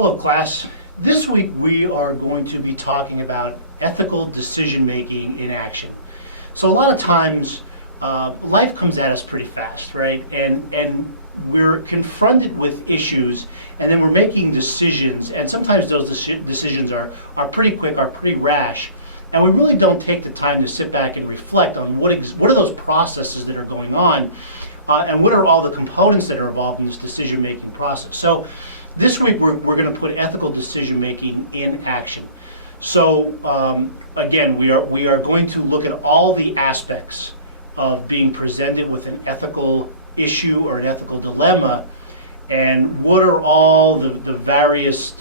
Hello, class. This week we are going to be talking about ethical decision-making in action. So a lot of times life comes at us pretty fast, right? And we're confronted with issues, and then we're making decisions, and sometimes those decisions are pretty quick, are pretty rash, and we really don't take the time to sit back and reflect on what are those processes that are going on, and what are all the components that are involved in this decision-making process. So this week we're going to put ethical decision-making in action. So again, we are going to look at all the aspects of being presented with an ethical issue or an ethical dilemma, and what are all the various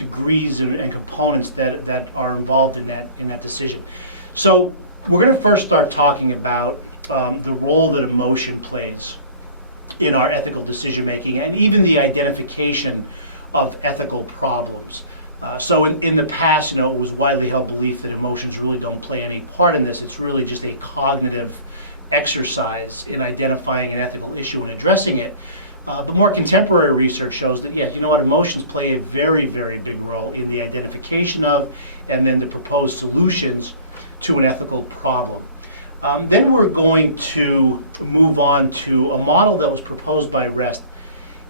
degrees and components that are involved in that decision. So we're going to first start talking about the role that emotion plays in our ethical decision making, and even the identification of ethical problems. So in the past, it was widely held belief that emotions really don't play any part in this. It's really just a cognitive exercise in identifying an ethical issue and addressing it. But more contemporary research shows that, yeah, emotions play a very, very big role in the identification of and then the proposed solutions to an ethical problem. Then we're going to move on to a model that was proposed by REST,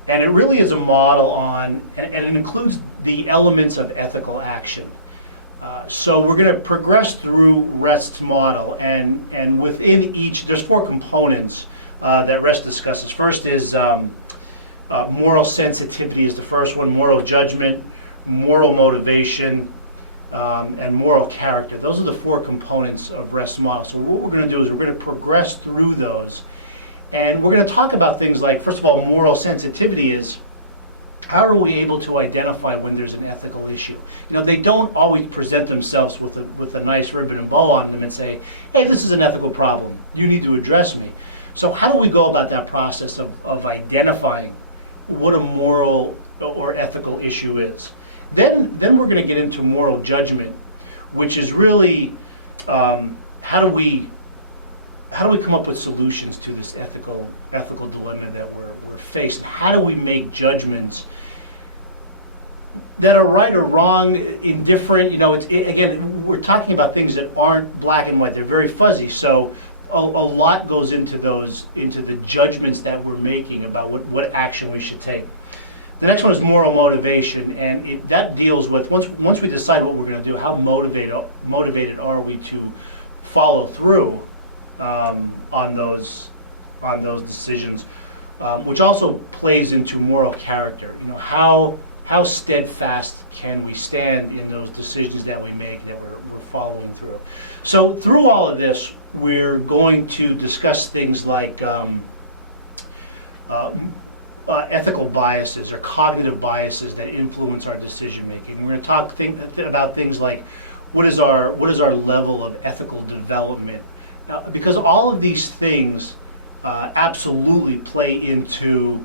and it really is a model on, and it includes the elements of ethical action. So we're going to progress through REST's model, and within each, there's 4 components that REST discusses. First is moral sensitivity is the first one, moral judgment, moral motivation, and moral character. Those are the 4 components of REST's model. So what we're going to do is we're going to progress through those. And we're going to talk about things like, first of all, moral sensitivity is, how are we able to identify when there's an ethical issue? They don't always present themselves with a nice ribbon and bow on them and say, hey, this is an ethical problem. You need to address me. So how do we go about that process of identifying what a moral or ethical issue is? Then we're going to get into moral judgment, which is really how do we come up with solutions to this ethical dilemma that we're faced? How do we make judgments that are right or wrong, indifferent? Again, we're talking about things that aren't black and white. They're very fuzzy. So a lot goes into the judgments that we're making about what action we should take. The next one is moral motivation, and that deals with, once we decide what we're going to do, how motivated are we to follow through on those decisions, which also plays into moral character. How steadfast can we stand in those decisions that we make, that we're following through. So through all of this, we're going to discuss things like ethical biases or cognitive biases that influence our decision making. We're going to talk about things like what is our level of ethical development, because all of these things absolutely play into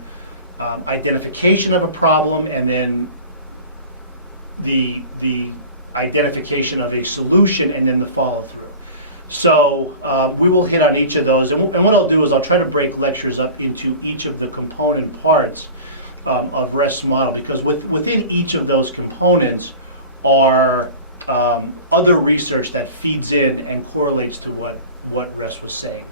identification of a problem, and then the identification of a solution, and then the follow through. So we will hit on each of those, and what I'll do is I'll try to break lectures up into each of the component parts of REST's model, because within each of those components are other research that feeds in and correlates to what REST was saying.